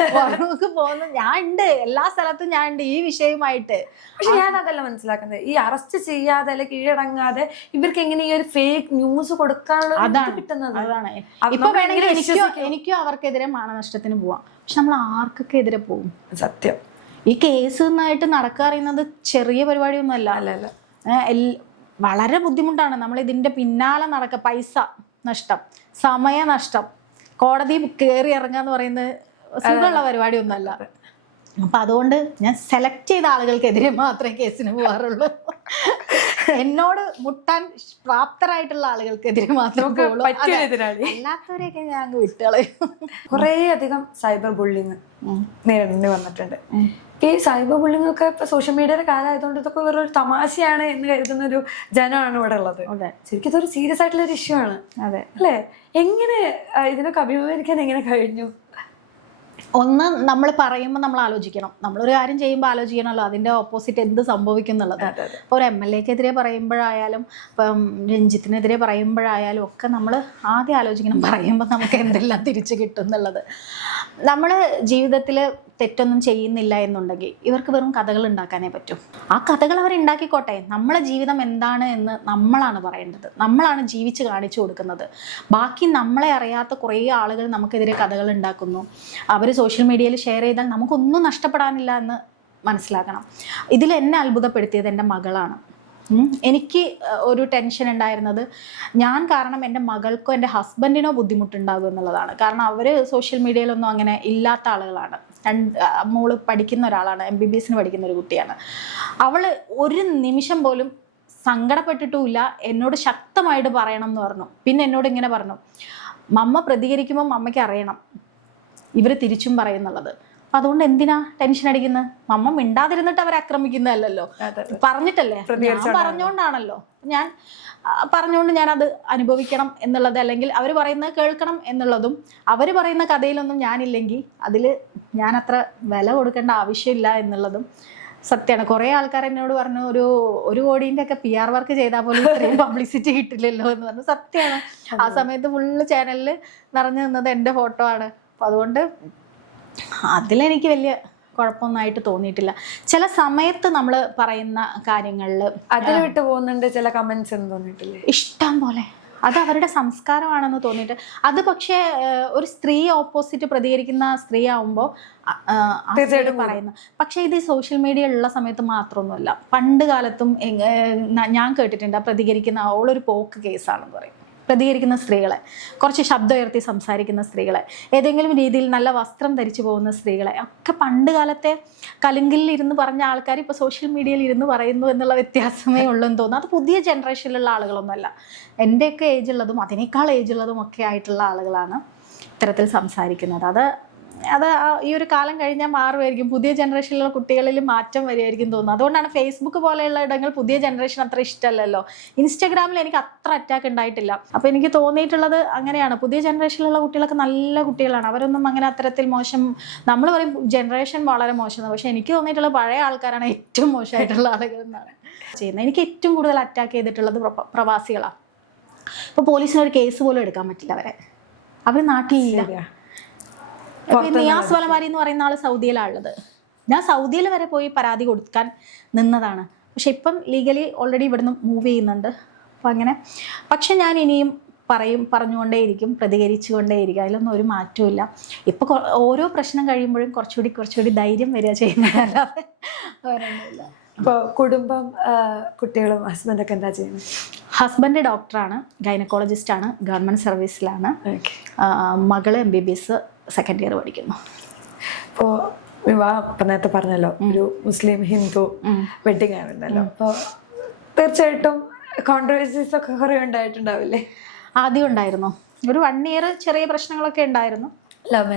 പോകുന്നു, ഞാൻ ഉണ്ട് എല്ലാ സ്ഥലത്തും, ഞാൻ ഉണ്ട് ഈ വിഷയമായിട്ട്. പക്ഷെ ഞാൻ അതല്ല മനസ്സിലാക്കുന്നത്, ഈ അറസ്റ്റ് ചെയ്യാതെ അല്ലെ കീഴടങ്ങാതെ ഇവർക്ക് എങ്ങനെ ഈ ഒരു ഫേക്ക് ന്യൂസ് കൊടുക്കാനുള്ള കിട്ടുന്നത്? അതാണ്. ഇപ്പൊ വേണമെങ്കിൽ എനിക്കും അവർക്കെതിരെ മാനനഷ്ടത്തിന് പോവാം. പക്ഷെ നമ്മൾ ആർക്കൊക്കെ എതിരെ പോകും? സത്യം. ഈ കേസ് ആയിട്ട് നടക്കുക അറിയുന്നത് ചെറിയ പരിപാടിയൊന്നും അല്ല. വളരെ ബുദ്ധിമുട്ടാണ്. നമ്മൾ ഇതിന്റെ പിന്നാലെ നടക്കുക, പൈസ നഷ്ടം, സമയനഷ്ടം, കോടതി കയറി ഇറങ്ങുക എന്ന് പറയുന്നത് സുഖമുള്ള പരിപാടിയൊന്നുമല്ല. അപ്പൊ അതുകൊണ്ട് ഞാൻ സെലക്ട് ചെയ്ത ആളുകൾക്കെതിരെ മാത്രമേ കേസിന് പോകാറുള്ളൂ. എന്നോട് മുട്ടാൻ പ്രാപ്തരായിട്ടുള്ള ആളുകൾക്കെതിരെ മാത്രം അല്ലാത്തവരെയൊക്കെ ഞാൻ അങ്ങ് വിട്ടുകളയും. കുറേ അധികം സൈബർ ബുള്ളിങ് നേരിടേണ്ടി വന്നിട്ടുണ്ട്. ഈ സൈബർ ബുള്ളിങ് ഒക്കെ ഇപ്പൊ സോഷ്യൽ മീഡിയയുടെ കാലമായതുകൊണ്ട് ഇതൊക്കെ വേറൊരു തമാശയാണ് എന്ന് കരുതുന്ന ഒരു ജനമാണ് ഇവിടെ ഉള്ളത്. ശരിക്കും ഇതൊരു സീരിയസ് ആയിട്ടുള്ള ഒരു ഇഷ്യൂ ആണ്. അതെ അല്ലേ? എങ്ങനെ ഇതിനൊക്കെ അഭിമുഖീകരിക്കാൻ എങ്ങനെ കഴിഞ്ഞു? ഒന്ന്, നമ്മൾ പറയുമ്പോൾ നമ്മൾ ആലോചിക്കണം. നമ്മളൊരു കാര്യം ചെയ്യുമ്പോൾ ആലോചിക്കണമല്ലോ അതിൻ്റെ ഓപ്പോസിറ്റ് എന്ത് സംഭവിക്കും എന്നുള്ളത്. ഇപ്പോൾ ഒരു MLA-ക്കെതിരെ പറയുമ്പോഴായാലും ഇപ്പം രഞ്ജിത്തിനെതിരെ പറയുമ്പോഴായാലും ഒക്കെ നമ്മൾ ആദ്യം ആലോചിക്കണം, പറയുമ്പോൾ നമുക്ക് എന്തെല്ലാം തിരിച്ചു കിട്ടും എന്നുള്ളത്. നമ്മൾ ജീവിതത്തിൽ തെറ്റൊന്നും ചെയ്യുന്നില്ല എന്നുണ്ടെങ്കിൽ ഇവർക്ക് വെറും കഥകൾ ഉണ്ടാക്കാനേ പറ്റും. ആ കഥകൾ അവർ ഉണ്ടാക്കിക്കോട്ടെ. നമ്മളെ ജീവിതം എന്താണ് എന്ന് നമ്മളാണ് പറയേണ്ടത്, നമ്മളാണ് ജീവിച്ച് കാണിച്ചു കൊടുക്കുന്നത്. ബാക്കി നമ്മളെ അറിയാത്ത കുറേ ആളുകൾ നമുക്കെതിരെ കഥകൾ ഉണ്ടാക്കുന്നു. അവർ സോഷ്യൽ മീഡിയയിൽ ഷെയർ ചെയ്താൽ നമുക്കൊന്നും നഷ്ടപ്പെടാനില്ല എന്ന് മനസ്സിലാക്കണം. ഇതിൽ എന്നെ അത്ഭുതപ്പെടുത്തിയത് എൻ്റെ മകളാണ്. എനിക്ക് ഒരു ടെൻഷൻ ഉണ്ടായിരുന്നത് ഞാൻ കാരണം എൻ്റെ മകൾക്കോ എൻ്റെ ഹസ്ബൻഡിനോ ബുദ്ധിമുട്ടുണ്ടാകും എന്നുള്ളതാണ്. കാരണം അവർ സോഷ്യൽ മീഡിയയിലൊന്നും അങ്ങനെ ഇല്ലാത്ത ആളുകളാണ്. മോള് പഠിക്കുന്ന ഒരാളാണ്, MBBS-ന് പഠിക്കുന്ന ഒരു കുട്ടിയാണ്. അവൾ ഒരു നിമിഷം പോലും സങ്കടപ്പെട്ടിട്ടുമില്ല. എന്നോട് ശക്തമായിട്ട് പറയണം എന്ന് പറഞ്ഞു. പിന്നെ എന്നോട് ഇങ്ങനെ പറഞ്ഞു, മമ്മ പ്രതികരിക്കുമ്പോൾ മമ്മയ്ക്ക് അറിയണം ഇവർ തിരിച്ചും പറയുന്നുള്ളത്. അപ്പം അതുകൊണ്ട് എന്തിനാ ടെൻഷൻ അടിക്കുന്നത്? മമ്മ മിണ്ടാതിരുന്നിട്ട് അവരെ ആക്രമിക്കുന്നതല്ലോ, പറഞ്ഞിട്ടല്ലേ, ഞാൻ പറഞ്ഞുകൊണ്ടാണല്ലോ. ഞാൻ പറഞ്ഞുകൊണ്ട് ഞാനത് അനുഭവിക്കണം എന്നുള്ളത്, അല്ലെങ്കിൽ അവർ പറയുന്നത് കേൾക്കണം എന്നുള്ളതും, അവർ പറയുന്ന കഥയിലൊന്നും ഞാനില്ലെങ്കിൽ അതിൽ ഞാനത്ര വില കൊടുക്കേണ്ട ആവശ്യമില്ല എന്നുള്ളതും സത്യമാണ്. കുറേ ആൾക്കാർ എന്നോട് പറഞ്ഞു, ഒരു കോടീൻ്റെ ഒക്കെ PR വർക്ക് ചെയ്താൽ പോലും ഇത്രയും പബ്ലിസിറ്റി കിട്ടില്ലല്ലോ എന്ന് പറഞ്ഞു. സത്യമാണ്. ആ സമയത്ത് ഫുള്ള് ചാനലിൽ നിറഞ്ഞു നിന്നത് എൻ്റെ ഫോട്ടോ ആണ്. അപ്പം അതുകൊണ്ട് അതിലെനിക്ക് വലിയ കുഴപ്പമൊന്നായിട്ട് തോന്നിയിട്ടില്ല. ചില സമയത്ത് നമ്മൾ പറയുന്ന കാര്യങ്ങളിൽ അതിൽ വിട്ടു പോകുന്നുണ്ട് ചില കമന്റ്സ് എന്ന് തോന്നിയിട്ടില്ലേ? ഇഷ്ടം പോലെ. അത് അവരുടെ സംസ്കാരമാണെന്ന് തോന്നിയിട്ട്. അത് പക്ഷേ ഒരു സ്ത്രീ ഓപ്പോസിറ്റ് പ്രതികരിക്കുന്ന സ്ത്രീ ആവുമ്പോൾ തീർച്ചയായിട്ടും പറയുന്നു. പക്ഷേ ഇത് സോഷ്യൽ മീഡിയ ഉള്ള സമയത്ത് മാത്രമൊന്നുമല്ല, പണ്ട് കാലത്തും ഞാൻ കേട്ടിട്ടുണ്ട് പ്രതികരിക്കുന്ന അവളൊരു പോക്ക് കേസാണെന്ന് പറയും. പ്രതികരിക്കുന്ന സ്ത്രീകളെ, കുറച്ച് ശബ്ദം ഉയർത്തി സംസാരിക്കുന്ന സ്ത്രീകളെ, ഏതെങ്കിലും രീതിയിൽ നല്ല വസ്ത്രം ധരിച്ചു പോകുന്ന സ്ത്രീകളെ ഒക്കെ പണ്ട് കാലത്തെ കലുങ്കിൽ ഇരുന്ന് പറഞ്ഞ ആൾക്കാർ ഇപ്പോൾ സോഷ്യൽ മീഡിയയിൽ ഇരുന്ന് പറയുന്നു എന്നുള്ള വ്യത്യാസമേ ഉള്ളൂ എന്ന് തോന്നുന്നു. അത് പുതിയ ജനറേഷനിലുള്ള ആളുകളൊന്നുമല്ല, എൻ്റെയൊക്കെ ഏജുള്ളതും അതിനേക്കാൾ ഏജുള്ളതും ഒക്കെ ആയിട്ടുള്ള ആളുകളാണ് ഇത്തരത്തിൽ സംസാരിക്കുന്നത്. അത് ഈ ഒരു കാലം കഴിഞ്ഞാൽ മാറുമായിരിക്കും, പുതിയ ജനറേഷനിലുള്ള കുട്ടികളിൽ മാറ്റം വരികയായിരിക്കും തോന്നുന്നു. അതുകൊണ്ടാണ് ഫേസ്ബുക്ക് പോലെയുള്ള ഇടങ്ങൾ പുതിയ ജനറേഷൻ അത്ര ഇഷ്ടമല്ലല്ലോ. ഇൻസ്റ്റാഗ്രാമിൽ എനിക്ക് അത്ര അറ്റാക്ക് ഉണ്ടായിട്ടില്ല. അപ്പോൾ എനിക്ക് തോന്നിയിട്ടുള്ളത് അങ്ങനെയാണ്, പുതിയ ജനറേഷനിലുള്ള കുട്ടികളൊക്കെ നല്ല കുട്ടികളാണ്, അവരൊന്നും അങ്ങനെ അത്തരത്തിൽ മോശം, നമ്മൾ പറയും ജനറേഷൻ വളരെ മോശമാണ്, പക്ഷെ എനിക്ക് തോന്നിയിട്ടുള്ളത് പഴയ ആൾക്കാരാണ് ഏറ്റവും മോശമായിട്ടുള്ള ആളുകൾ എന്നാണ് ചെയ്യുന്നത്. എനിക്ക് ഏറ്റവും കൂടുതൽ അറ്റാക്ക് ചെയ്തിട്ടുള്ളത് പ്രവാസികളാണ്. ഇപ്പോൾ പോലീസിനൊരു കേസ് പോലും എടുക്കാൻ പറ്റില്ല, അവർ നാട്ടിലില്ല. നിയാസ് വലമാരി എന്ന് പറയുന്ന ആൾ സൗദിയിലാണുള്ളത്. ഞാൻ സൗദിയിൽ വരെ പോയി പരാതി കൊടുക്കാൻ നിന്നതാണ്, പക്ഷെ ഇപ്പം ലീഗലി ഓൾറെഡി ഇവിടുന്ന് മൂവ് ചെയ്യുന്നുണ്ട്. അപ്പം അങ്ങനെ, പക്ഷെ ഞാൻ ഇനിയും പറഞ്ഞുകൊണ്ടേയിരിക്കും, പ്രതികരിച്ചുകൊണ്ടേയിരിക്കും, അതിലൊന്നും ഒരു മാറ്റവും ഇല്ല. ഇപ്പോൾ ഓരോ പ്രശ്നം കഴിയുമ്പോഴും കുറച്ചുകൂടി ധൈര്യം വരിക ചെയ്യുന്നതല്ലാതെ വേറൊന്നുമില്ല. ഇപ്പോൾ കുടുംബം, കുട്ടികളും ഹസ്ബൻഡൊക്കെ എന്താ ചെയ്യുന്നത്? ഹസ്ബൻഡ് ഡോക്ടറാണ്, ഗൈനക്കോളജിസ്റ്റാണ്, ഗവൺമെൻറ് സർവീസിലാണ്. മകള് MBBS സെക്കൻഡ് ഇയർ പഠിക്കുന്നു. ഇപ്പോൾ വിവാഹം ഇപ്പം നേരത്തെ പറഞ്ഞല്ലോ, ഒരു മുസ്ലിം ഹിന്ദു വെഡിങ് ആയിരുന്നല്ലോ, അപ്പോൾ തീർച്ചയായിട്ടും കോൺട്രവേഴ്സീസ് ഒക്കെ കുറേ ഉണ്ടായിട്ടുണ്ടാവില്ലേ? ആദ്യം ഉണ്ടായിരുന്നു, ഒരു 1 ഇയർ ചെറിയ പ്രശ്നങ്ങളൊക്കെ ഉണ്ടായിരുന്നു. Love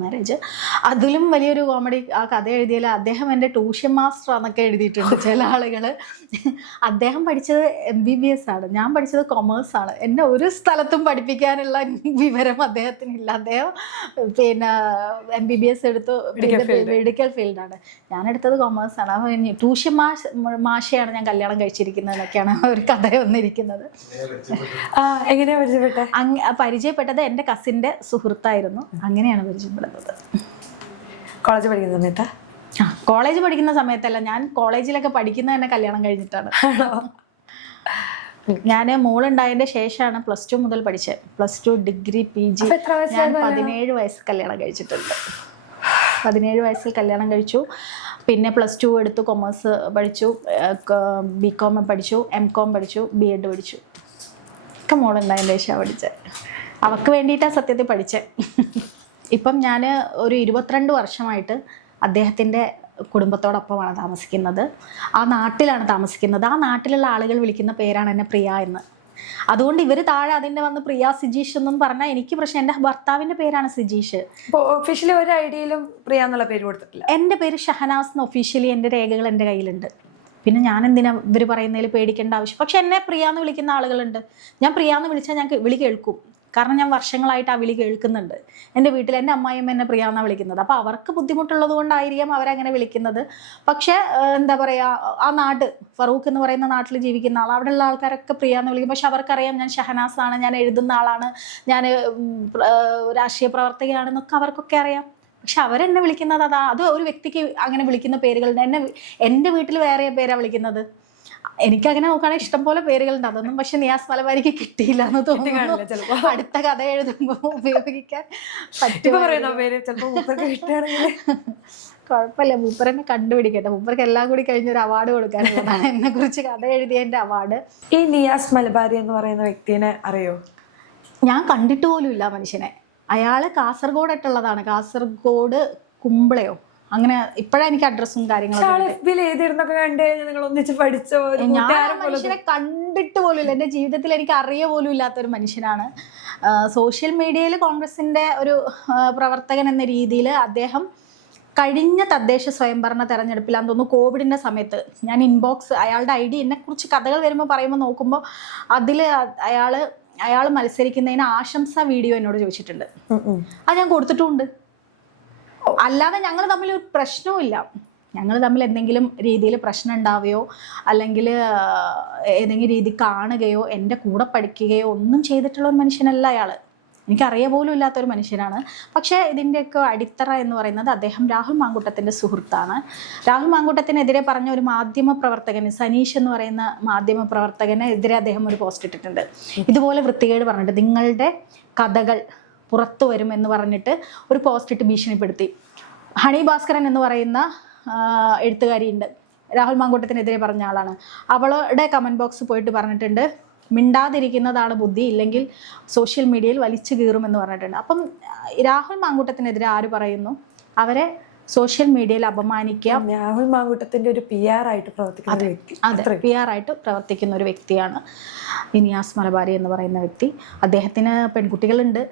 marriage. അതിലും വലിയൊരു കോമഡി, ആ കഥ എഴുതിയാൽ അദ്ദേഹം എൻ്റെ ട്യൂഷൻ മാസ്റ്റർ എന്നൊക്കെ എഴുതിയിട്ടുണ്ട് ചില ആളുകൾ. അദ്ദേഹം പഠിച്ചത് MBBS ആണ്, ഞാൻ പഠിച്ചത് കൊമേഴ്സ് ആണ്. എന്നെ ഒരു സ്ഥലത്തും പഠിപ്പിക്കാനുള്ള വിവരം അദ്ദേഹത്തിനില്ല. അദ്ദേഹം പിന്നെ MBBS എടുത്തു, മെഡിക്കൽ ഫീൽഡാണ്, ഞാൻ എടുത്തത് കൊമേഴ്സ് ആണ്. അപ്പോൾ ട്യൂഷൻ മാഷയാണ് ഞാൻ കല്യാണം കഴിച്ചിരിക്കുന്നത് എന്നൊക്കെയാണ് ഒരു കഥ വന്നിരിക്കുന്നത്. എങ്ങനെയാ പരിചയപ്പെട്ടത് എൻ്റെ കസിൻ്റെ സുഹൃത്തായിരുന്നു, അങ്ങനെയാണ് പരിചയപ്പെടുന്നത്. കോളേജ് പഠിക്കുന്ന സമയത്താ? കോളേജ് പഠിക്കുന്ന സമയത്തല്ല, ഞാൻ കോളേജിലൊക്കെ പഠിക്കുന്നത് തന്നെ കല്യാണം കഴിഞ്ഞിട്ടാണ്. ഞാൻ മോളുണ്ടായതിൻ്റെ ശേഷമാണ് +2 മുതൽ പഠിച്ചത്. +2 ഡിഗ്രി PG ഞാൻ 17 വയസ്സ് കല്യാണം കഴിച്ചിട്ടുണ്ട്. 17 വയസ്സിൽ കല്യാണം കഴിച്ചു. പിന്നെ +2 എടുത്തു, കൊമേഴ്സ് പഠിച്ചു, BCom പഠിച്ചു, MCom പഠിച്ചു, B.Ed പഠിച്ചു. ഒക്കെ മോളുണ്ടായതിൻ്റെ ശേഷമാണ് പഠിച്ചത്. അവൾക്ക് വേണ്ടിയിട്ടാണ് സത്യത്തിൽ പഠിച്ചത്. ഇപ്പം ഞാൻ ഒരു 22 വർഷമായിട്ട് അദ്ദേഹത്തിൻ്റെ കുടുംബത്തോടൊപ്പമാണ് താമസിക്കുന്നത്. ആ നാട്ടിലാണ് താമസിക്കുന്നത്. ആ നാട്ടിലുള്ള ആളുകൾ വിളിക്കുന്ന പേരാണ് എന്നെ പ്രിയ എന്ന്. അതുകൊണ്ട് ഇവർ താഴെ അതിൻ്റെ വന്ന് പ്രിയ സിജീഷ് എന്നും പറഞ്ഞാൽ എനിക്ക് പ്രശ്നം. എൻ്റെ ഭർത്താവിൻ്റെ പേരാണ് സിജീഷ്. ഒഫീഷ്യലി ഒരു ഐഡിയയിലും പ്രിയ എന്നുള്ള പേര് കൊടുത്തിട്ടില്ല. എൻ്റെ പേര് ഷഹനാസ് എന്ന് ഒഫീഷ്യലി എൻ്റെ രേഖകൾ എൻ്റെ കയ്യിലുണ്ട്. പിന്നെ ഞാൻ എന്തിനാ ഇവർ പറയുന്നതിൽ പേടിക്കേണ്ട ആവശ്യം? പക്ഷെ എന്നെ പ്രിയ എന്ന് വിളിക്കുന്ന ആളുകളുണ്ട്. ഞാൻ പ്രിയ എന്ന് വിളിച്ചാൽ ഞാൻ വിളി കേൾക്കും, കാരണം ഞാൻ വർഷങ്ങളായിട്ട് ആ വിളി കേൾക്കുന്നുണ്ട്. എൻ്റെ വീട്ടിൽ എൻ്റെ അമ്മായിയമ്മ എന്നെ പ്രിയ എന്നാണ് വിളിക്കുന്നത്. അപ്പോൾ അവർക്ക് ബുദ്ധിമുട്ടുള്ളത് കൊണ്ടായിരിക്കാം അവരങ്ങനെ വിളിക്കുന്നത്. പക്ഷേ എന്താ പറയുക, ആ നാട് ഫറൂഖ് എന്ന് പറയുന്ന നാട്ടിൽ ജീവിക്കുന്ന ആൾ, അവിടെയുള്ള ആൾക്കാരൊക്കെ പ്രിയ എന്ന് വിളിക്കും. പക്ഷെ അവർക്കറിയാം ഞാൻ ഷഹനാസാണ്, ഞാൻ എഴുതുന്ന ആളാണ്, ഞാൻ രാഷ്ട്രീയ പ്രവർത്തകയാണെന്നൊക്കെ അവർക്കൊക്കെ അറിയാം. പക്ഷെ അവരെന്നെ വിളിക്കുന്നത് അത് ഒരു വ്യക്തിക്ക് അങ്ങനെ വിളിക്കുന്ന പേരുകളുണ്ട്. എൻ്റെ വീട്ടിൽ വേറെ പേരാണ് വിളിക്കുന്നത്. എനിക്കങ്ങനെ നോക്കുകയാണെങ്കിൽ ഇഷ്ടംപോലെ പേരുകളുണ്ട്. അതൊന്നും പക്ഷെ നിയാസ് മലബാരിക്ക് കിട്ടിയില്ല എന്ന് തോന്നുന്നു. അടുത്ത കഥ എഴുതുമ്പോൾ ഉപയോഗിക്കാൻ കുഴപ്പമില്ല, മൂപ്പരെന്നെ കണ്ടുപിടിക്കട്ടെ. മൂപ്പർക്ക് എല്ലാം കൂടി കഴിഞ്ഞൊരു അവാർഡ് കൊടുക്കാനുള്ളതാണ് എന്നെ കുറിച്ച് കഥ എഴുതിയതിൻ്റെ അവാർഡ്. ഈ നിയാസ് മലബാരി എന്ന് പറയുന്ന വ്യക്തിനെ അറിയോ? ഞാൻ കണ്ടിട്ട് പോലും ഇല്ല മനുഷ്യനെ. അയാൾ കാസർഗോഡായിട്ടുള്ളതാണ്, കാസർഗോഡ് കുമ്പളയോ അങ്ങനെ. ഇപ്പോഴാണ് എനിക്ക് അഡ്രസ്സും കാര്യങ്ങളൊക്കെ. ഞാൻ മനുഷ്യനെ കണ്ടിട്ട് പോലും ഇല്ല, എൻ്റെ ജീവിതത്തിൽ എനിക്ക് അറിയ പോലും ഇല്ലാത്തൊരു മനുഷ്യനാണ്. സോഷ്യൽ മീഡിയയിൽ കോൺഗ്രസിൻ്റെ ഒരു പ്രവർത്തകൻ എന്ന രീതിയിൽ അദ്ദേഹം കഴിഞ്ഞ തദ്ദേശ സ്വയംഭരണ തെരഞ്ഞെടുപ്പിലാന്ന് തോന്നുന്നു, കോവിഡിൻ്റെ സമയത്ത് ഞാൻ ഇൻബോക്സ് അയാളുടെ ID എന്നെക്കുറിച്ച് കഥകൾ വരുമ്പോൾ പറയുമ്പോൾ നോക്കുമ്പോൾ അതിൽ അയാൾ മത്സരിക്കുന്നതിന് ആശംസാ വീഡിയോ എന്നോട് ചോദിച്ചിട്ടുണ്ട്. അത് ഞാൻ കൊടുത്തിട്ടുമുണ്ട്. അല്ലാതെ ഞങ്ങൾ തമ്മിൽ ഒരു പ്രശ്നവുമില്ല. ഞങ്ങൾ തമ്മിൽ എന്തെങ്കിലും രീതിയിൽ പ്രശ്നം ഉണ്ടാവുകയോ അല്ലെങ്കിൽ ഏതെങ്കിലും രീതി കാണുകയോ എൻ്റെ കൂടെ പഠിക്കുകയോ ഒന്നും ചെയ്തിട്ടുള്ള ഒരു മനുഷ്യനല്ല അയാൾ. എനിക്കറിയ പോലും ഇല്ലാത്തൊരു മനുഷ്യനാണ്. പക്ഷേ ഇതിൻ്റെയൊക്കെ അടിത്തറ എന്ന് പറയുന്നത് അദ്ദേഹം രാഹുൽ മാങ്കൂട്ടത്തിൻ്റെ സുഹൃത്താണ്. രാഹുൽ മാങ്കൂട്ടത്തിനെതിരെ പറഞ്ഞ ഒരു മാധ്യമ പ്രവർത്തകന്, സനീഷ് എന്ന് പറയുന്ന മാധ്യമ പ്രവർത്തകനെതിരെ അദ്ദേഹം ഒരു പോസ്റ്റ് ഇട്ടിട്ടുണ്ട്. ഇതുപോലെ വൃത്തികേട് പറഞ്ഞിട്ട് നിങ്ങളുടെ കഥകൾ പുറത്തു വരും എന്ന് പറഞ്ഞിട്ട് ഒരു പോസ്റ്റ് ഇട്ട് ഭീഷണിപ്പെടുത്തി. ഹണി ഭാസ്കരൻ എന്ന് പറയുന്ന എഴുത്തുകാരിയുണ്ട്, രാഹുൽ മാങ്കൂട്ടത്തിനെതിരെ പറഞ്ഞ ആളാണ്. അവളുടെ കമൻറ്റ് ബോക്സ് പോയിട്ട് പറഞ്ഞിട്ടുണ്ട്, മിണ്ടാതിരിക്കുന്നതാണ് ബുദ്ധി, ഇല്ലെങ്കിൽ സോഷ്യൽ മീഡിയയിൽ വലിച്ചു കീറുമെന്ന് പറഞ്ഞിട്ടുണ്ട്. അപ്പം രാഹുൽ മാങ്കൂട്ടത്തിനെതിരെ ആര് പറയുന്നു? അവരെ സോഷ്യൽ മീഡിയയിൽ അപമാനിക്കുക. രാഹുൽ മാങ്കൂട്ടത്തിന്റെ ഒരു PR ആയിട്ട് പ്രവർത്തിക്കുന്ന ഒരു വ്യക്തി. അതെ, PR ആയിട്ട് പ്രവർത്തിക്കുന്ന ഒരു വ്യക്തിയാണ് ഇനിയാസ് മലബാരി എന്ന് പറയുന്ന വ്യക്തി. അദ്ദേഹത്തിന് പെൺകുട്ടികളുണ്ട്,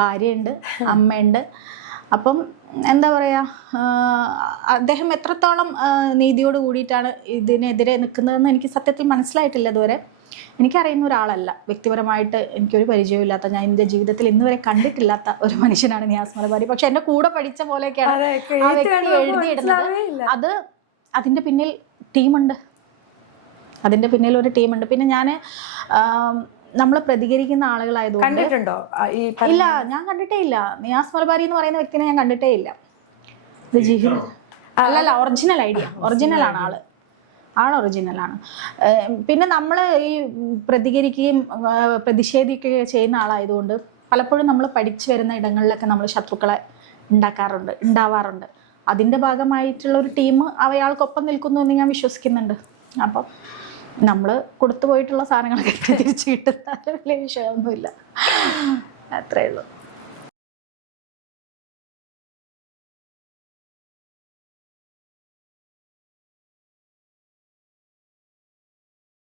ഭാര്യയുണ്ട്, അമ്മയുണ്ട്. അപ്പം എന്താ പറയുക, അദ്ദേഹം എത്രത്തോളം നീതിയോട് കൂടിയിട്ടാണ് ഇതിനെതിരെ നിൽക്കുന്നതെന്ന് എനിക്ക് സത്യത്തിൽ മനസ്സിലായിട്ടില്ല ഇതുവരെ. എനിക്കറിയുന്ന ഒരാളല്ല, വ്യക്തിപരമായിട്ട് എനിക്കൊരു പരിചയമില്ലാത്ത, ഞാൻ എൻ്റെ ജീവിതത്തിൽ ഇന്ന് വരെ കണ്ടിട്ടില്ലാത്ത ഒരു മനുഷ്യനാണ് നിയാസ് മലബാരി. പക്ഷെ എൻ്റെ കൂടെ പഠിച്ച പോലെയൊക്കെയാണ് ആ വ്യക്തി എഴുതിയിടുന്നത്. അതിൻ്റെ പിന്നിൽ ടീമുണ്ട്, അതിൻ്റെ പിന്നിൽ ഒരു ടീമുണ്ട്. പിന്നെ ഞാൻ നമ്മൾ പ്രതികരിക്കുന്ന ആളുകളായതുകൊണ്ട് കണ്ടിട്ടുണ്ടോ? ഇല്ല, ഞാൻ കണ്ടിട്ടേ ഇല്ല. നിയാസ് മലബാരി എന്ന് പറയുന്ന വ്യക്തിനെ ഞാൻ കണ്ടിട്ടേ ഇല്ല. അല്ലല്ല, ഒറിജിനൽ ഐഡിയ, ഒറിജിനലാണ് ആള് ഒറിജിനലാണ്. പിന്നെ നമ്മൾ ഈ പ്രതികരിക്കുകയും പ്രതിഷേധിക്കുകയും ചെയ്യുന്ന ആളായതുകൊണ്ട് പലപ്പോഴും നമ്മൾ പഠിച്ചു വരുന്ന ഇടങ്ങളിലൊക്കെ നമ്മൾ ശത്രുക്കളെ ഉണ്ടാവാറുണ്ട്. അതിൻ്റെ ഭാഗമായിട്ടുള്ള ഒരു ടീം അയാൾക്കൊപ്പം നിൽക്കുന്നു എന്ന് ഞാൻ വിശ്വസിക്കുന്നുണ്ട്. അപ്പം നമ്മൾ കൊടുത്തു പോയിട്ടുള്ള സാധനങ്ങളൊക്കെ തിരിച്ചു കിട്ടുന്ന വലിയ വിഷയമൊന്നുമില്ല, അത്രയേ ഉള്ളൂ.